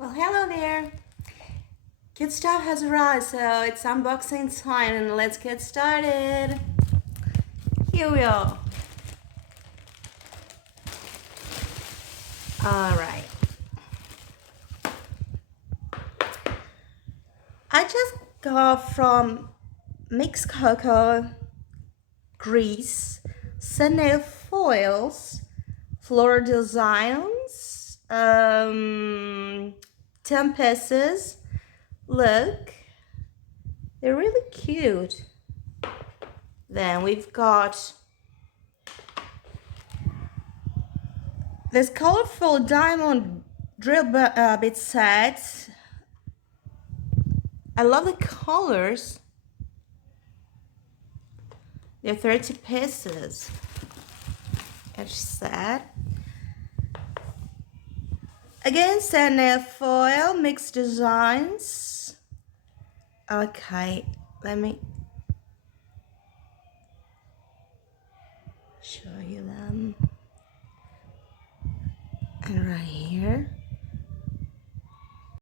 Well, hello there. Cute stuff has arrived, so it's unboxing time and let's get started. Here we are. Alright. I just got from Mix Cocoa, Greece, Sunnail Foils, Floral Designs, 10 pieces. Look, they're really cute. Then we've got this colorful diamond drill bit set. I love the colors. They're 30 pieces. Each set. Again, Sunnail foil, mixed designs. Okay, let me show you them. And right here.